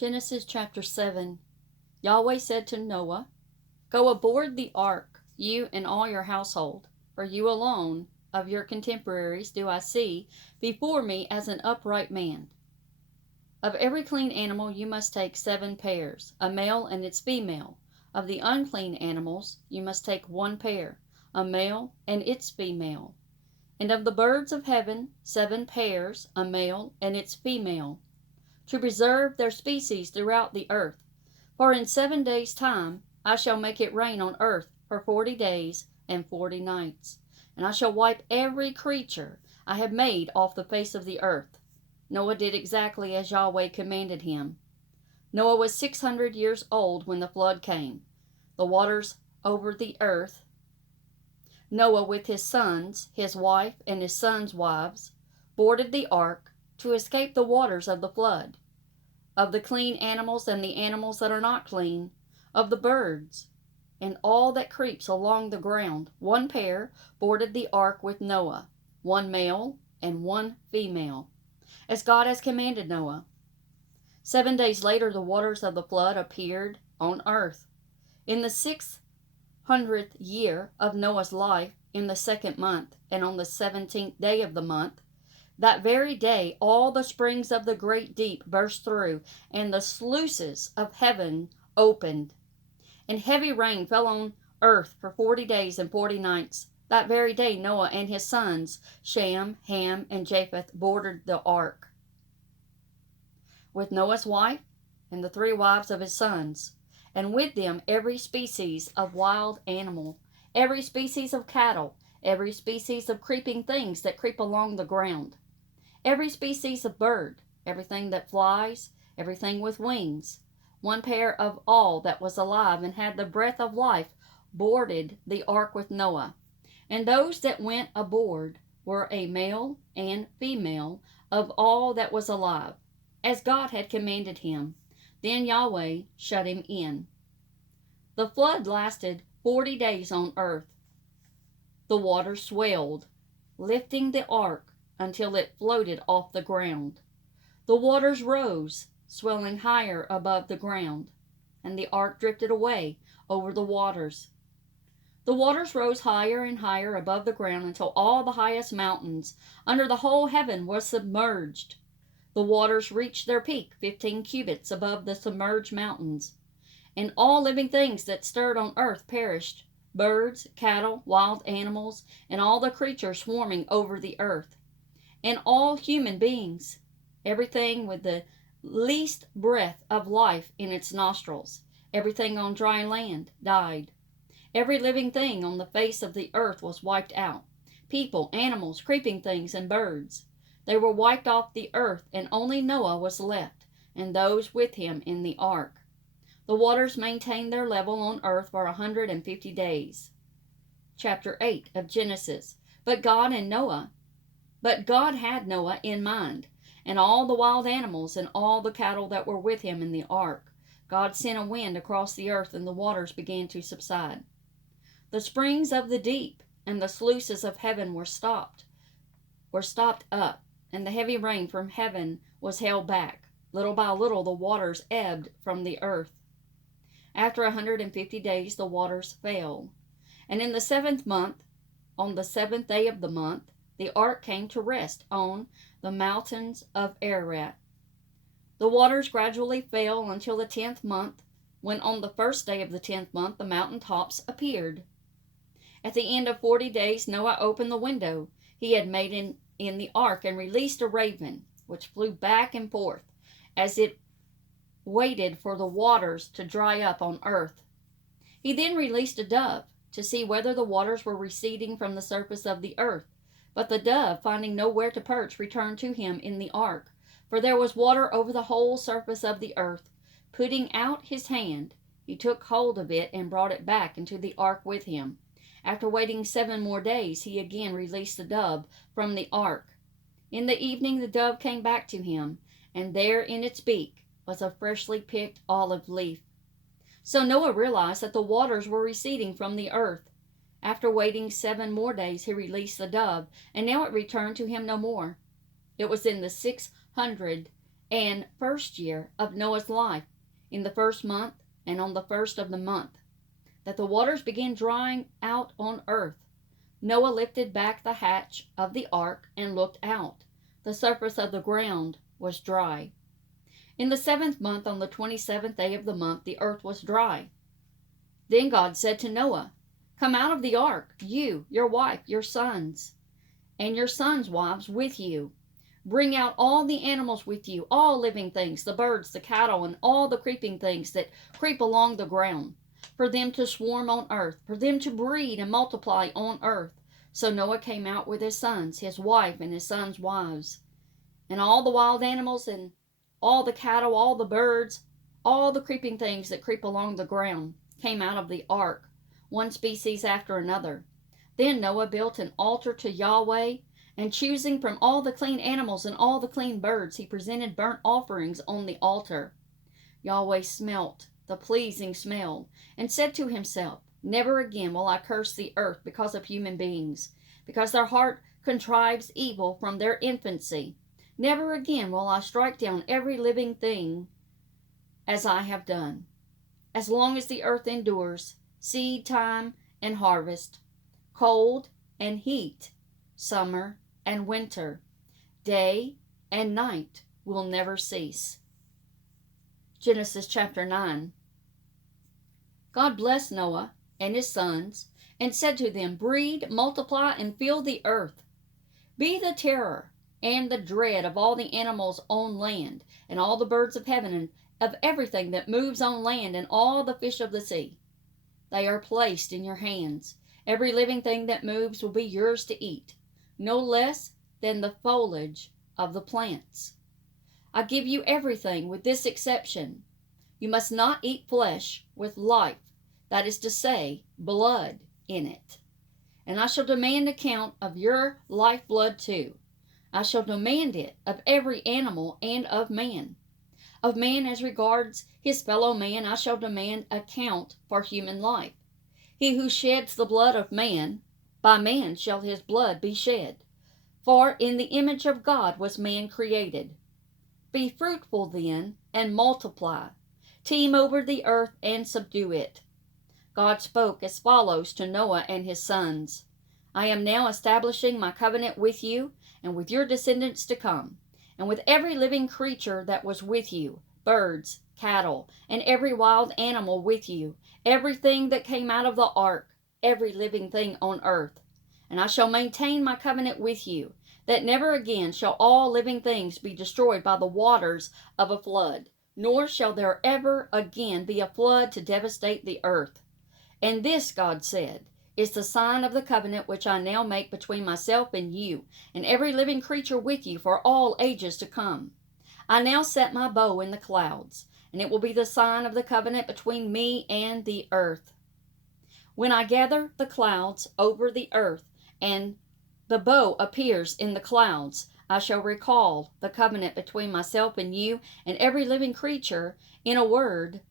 Genesis chapter 7. Yahweh said to Noah, "Go aboard the ark, you and all your household, for you alone of your contemporaries do I see before me as an upright man. Of every clean animal you must take 7 pairs, a male and its female. Of the unclean animals you must take 1 pair, a male and its female. And of the birds of heaven 7 pairs, a male and its female, to preserve their species throughout the earth. For in 7 days' time I shall make it rain on earth for 40 days and 40 nights. And I shall wipe every creature I have made off the face of the earth." Noah did exactly as Yahweh commanded him. Noah was 600 years old when the flood came. The waters over the earth. Noah with his sons, his wife, and his sons' wives boarded the ark to escape the waters of the flood. Of the clean animals and the animals that are not clean, of the birds, and all that creeps along the ground, 1 pair boarded the ark with Noah, 1 male and 1 female, as God has commanded Noah. 7 days later the waters of the flood appeared on earth. In the 600th year of Noah's life, in the 2nd month, and on the 17th day of the month, that very day all the springs of the great deep burst through, and the sluices of heaven opened. And heavy rain fell on earth for 40 days and 40 nights. That very day Noah and his sons, Shem, Ham, and Japheth, boarded the ark, with Noah's wife and the 3 wives of his sons, and with them every species of wild animal, every species of cattle, every species of creeping things that creep along the ground, every species of bird, everything that flies, everything with wings. 1 pair of all that was alive and had the breath of life boarded the ark with Noah. And those that went aboard were a male and female of all that was alive, as God had commanded him. Then Yahweh shut him in. The flood lasted 40 days on earth. The water swelled, lifting the ark until it floated off the ground. The waters rose, swelling higher above the ground, and the ark drifted away over the waters. The waters rose higher and higher above the ground until all the highest mountains under the whole heaven were submerged. The waters reached their peak 15 cubits above the submerged mountains, and all living things that stirred on earth perished, birds, cattle, wild animals, and all the creatures swarming over the earth, and all human beings, everything with the least breath of life in its nostrils, everything on dry land died. Every living thing on the face of the earth was wiped out, people, animals, creeping things, and birds. They were wiped off the earth, and only Noah was left, and those with him in the ark. The waters maintained their level on earth for 150 days. Chapter 8 of Genesis. But God had Noah in mind, and all the wild animals and all the cattle that were with him in the ark. God sent a wind across the earth, and the waters began to subside. The springs of the deep and the sluices of heaven were stopped up, and the heavy rain from heaven was held back. Little by little the waters ebbed from the earth. After 150 days the waters fell. And in the 7th month, on the 7th day of the month, the ark came to rest on the mountains of Ararat. The waters gradually fell until the 10th month, when on the 1st day of the 10th month the mountain tops appeared. At the end of 40 days Noah opened the window he had made in the ark and released a raven, which flew back and forth as it waited for the waters to dry up on earth. He then released a dove to see whether the waters were receding from the surface of the earth. But the dove, finding nowhere to perch, returned to him in the ark, for there was water over the whole surface of the earth. Putting out his hand, he took hold of it and brought it back into the ark with him. After waiting 7 more days, he again released the dove from the ark. In the evening the dove came back to him, and there in its beak was a freshly picked olive leaf. So Noah realized that the waters were receding from the earth. After waiting 7 more days, he released the dove, and now it returned to him no more. It was in the 600 and first year of Noah's life, in the first month, and on the first of the month, that the waters began drying out on earth. Noah lifted back the hatch of the ark and looked out. The surface of the ground was dry. In the 7th month, on the 27th day of the month, the earth was dry. Then God said to Noah, "Come out of the ark, you, your wife, your sons, and your sons' wives with you. Bring out all the animals with you, all living things, the birds, the cattle, and all the creeping things that creep along the ground, for them to swarm on earth, for them to breed and multiply on earth." So Noah came out with his sons, his wife, and his sons' wives, and all the wild animals, and all the cattle, all the birds, all the creeping things that creep along the ground came out of the ark, one species after another. Then Noah built an altar to Yahweh, and choosing from all the clean animals and all the clean birds, he presented burnt offerings on the altar. Yahweh smelt the pleasing smell, and said to himself, "Never again will I curse the earth because of human beings, because their heart contrives evil from their infancy. Never again will I strike down every living thing as I have done. As long as the earth endures, seed time and harvest, cold and heat, summer and winter, day and night will never cease." Genesis chapter 9. God blessed Noah and his sons, and said to them, "Breed, multiply, and fill the earth. Be the terror and the dread of all the animals on land, and all the birds of heaven, and of everything that moves on land, and all the fish of the sea. They are placed in your hands. Every living thing that moves will be yours to eat, no less than the foliage of the plants. I give you everything with this exception. You must not eat flesh with life, that is to say, blood in it. And I shall demand account of your lifeblood too. I shall demand it of every animal and of man. Of man as regards his fellow man, I shall demand account for human life. He who sheds the blood of man, by man shall his blood be shed. For in the image of God was man created. Be fruitful then, and multiply. Teem over the earth and subdue it." God spoke as follows to Noah and his sons: "I am now establishing my covenant with you, and with your descendants to come, and with every living creature that was with you, birds, cattle, and every wild animal with you, everything that came out of the ark, every living thing on earth. And I shall maintain my covenant with you, that never again shall all living things be destroyed by the waters of a flood, nor shall there ever again be a flood to devastate the earth. And this," God said, "is the sign of the covenant which I now make between myself and you, and every living creature with you for all ages to come. I now set my bow in the clouds, and it will be the sign of the covenant between me and the earth. When I gather the clouds over the earth, and the bow appears in the clouds, I shall recall the covenant between myself and you and every living creature, in a word,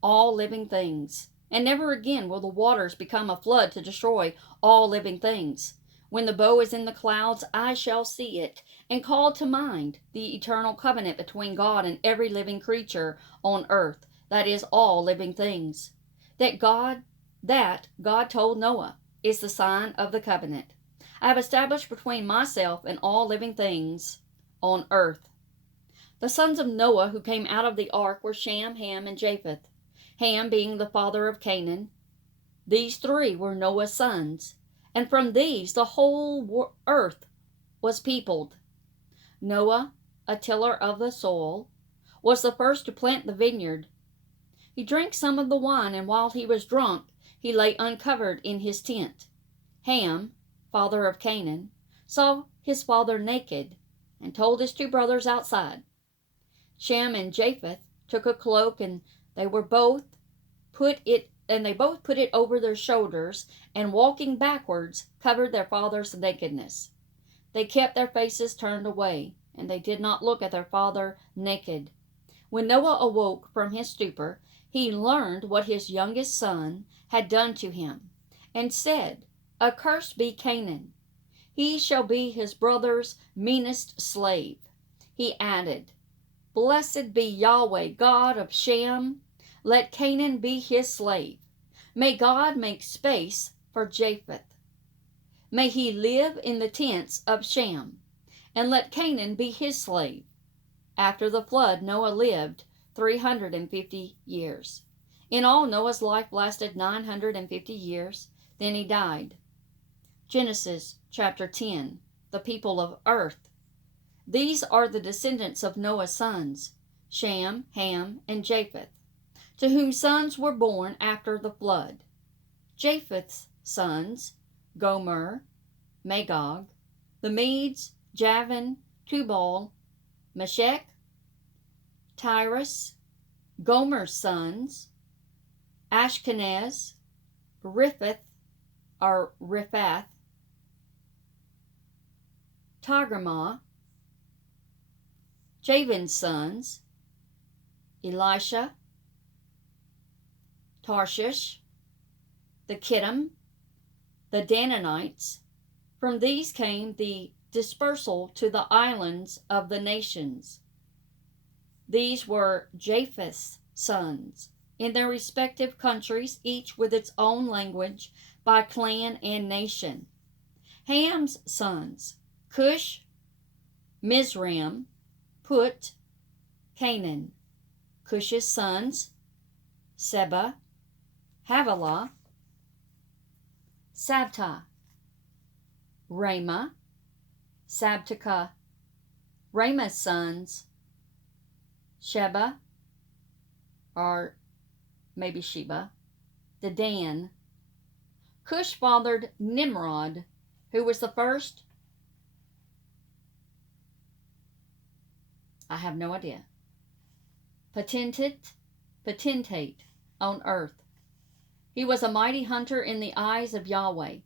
all living things. And never again will the waters become a flood to destroy all living things. When the bow is in the clouds, I shall see it, and call to mind the eternal covenant between God and every living creature on earth, that is, all living things. That God told Noah is the sign of the covenant I have established between myself and all living things on earth." The sons of Noah who came out of the ark were Shem, Ham, and Japheth. Ham being the father of Canaan. These three were Noah's sons, and from these the whole earth was peopled. Noah, a tiller of the soil, was the first to plant the vineyard. He drank some of the wine, and while he was drunk, he lay uncovered in his tent. Ham, father of Canaan, saw his father naked, and told his two brothers outside. Shem and Japheth took a cloak, and they both put it over their shoulders, and walking backwards, covered their father's nakedness. They kept their faces turned away, and they did not look at their father naked. When Noah awoke from his stupor, he learned what his youngest son had done to him, and said, "Accursed be Canaan. He shall be his brother's meanest slave." He added, Blessed be Yahweh, God of Shem. Let Canaan be his slave. May God make space for Japheth. May he live in the tents of Shem, and let Canaan be his slave. After the flood, Noah lived 350 years. In all, Noah's life lasted 950 years. Then he died. Genesis chapter 10. The people of earth. These are the descendants of Noah's sons, Shem, Ham, and Japheth, to whom sons were born after the flood. Japheth's sons, Gomer, Magog, the Medes, Javan, Tubal, Meshech, Tyrus. Gomer's sons, Ashkenaz, Riphath, or Riphath, Togarmah. Javan's sons, Elisha, Tarshish, the Kittim, the Danaanites. From these came the dispersal to the islands of the nations. These were Japheth's sons, in their respective countries, each with its own language, by clan and nation. Ham's sons, Cush, Mizraim, Put, Canaan. Cush's sons, Seba, Havilah, Sabta, Ramah, Sabteka. Ramah's sons, Sheba, or maybe Sheba, Dedan. Cush fathered Nimrod, who was the first. I have no idea. Potentate on earth. He was a mighty hunter in the eyes of Yahweh.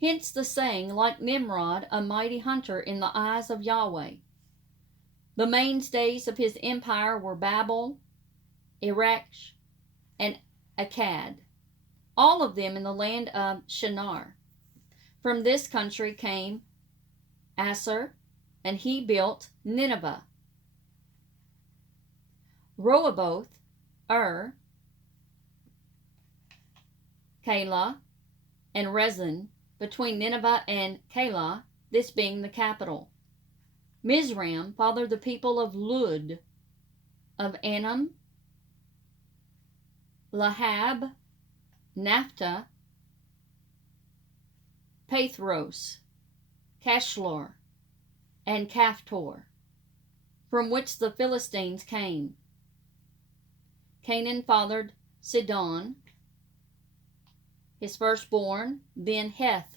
Hence the saying, like Nimrod, a mighty hunter in the eyes of Yahweh. The mainstays of his empire were Babel, Erech, and Akkad, all of them in the land of Shinar. From this country came Asser, and he built Nineveh. Rehoboth, Calah, and Rezin, between Nineveh and Calah, this being the capital. Mizraim fathered the people of Lud, of Anam, Lahab, Naphtah, Pathros, Cashlor, and Caphtor, from which the Philistines came. Canaan fathered Sidon, his firstborn, then Heth,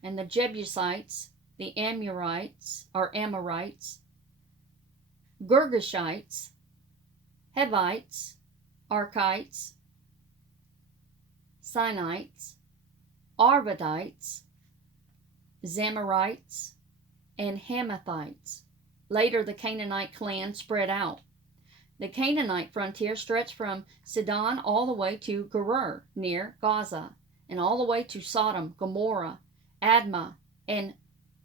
and the Jebusites, the Amorites, Girgashites, Hivites, Archites, Sinites, Arvadites, Zamorites, and Hamathites. Later, the Canaanite clan spread out. The Canaanite frontier stretched from Sidon all the way to Gerar, near Gaza, and all the way to Sodom, Gomorrah, Admah, and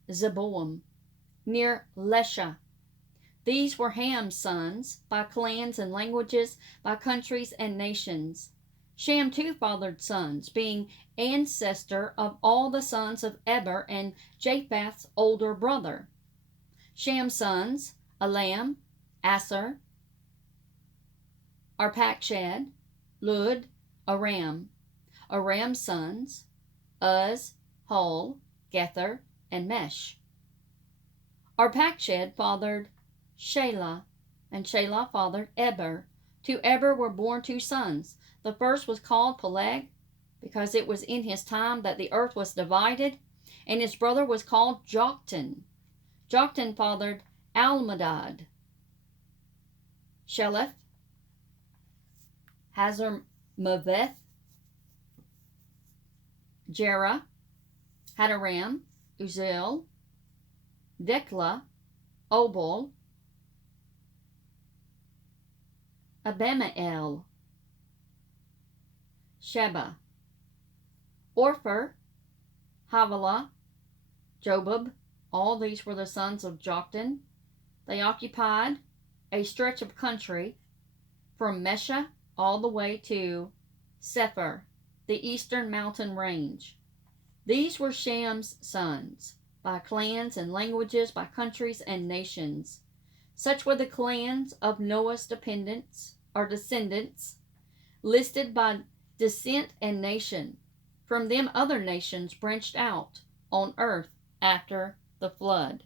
Zeboim, near Lesha. These were Ham's sons, by clans and languages, by countries and nations. Shem too fathered sons, being ancestor of all the sons of Eber and Japheth's older brother. Shem's sons, Elam, Asser, Arpachshad, Lud, Aram. Aram's sons, Uz, Hul, Gether, and Mesh. Arpachshad fathered Shelah, and Shelah fathered Eber. To Eber were born two sons. The first was called Peleg, because it was in his time that the earth was divided, and his brother was called Joktan. Joktan fathered Almadad, Sheleph, Hazarmaveth, Jerah, Hadaram, Uziel, Dekla, Obal, Abimael, Sheba, Orpher, Havilah, Jobab. All these were the sons of Joktan. They occupied a stretch of country from Mesha all the way to Sephir, the eastern mountain range. These were Sham's sons, by clans and languages, by countries and nations. Such were the clans of Noah's descendants, listed by descent and nation. From them other nations branched out on earth after the flood.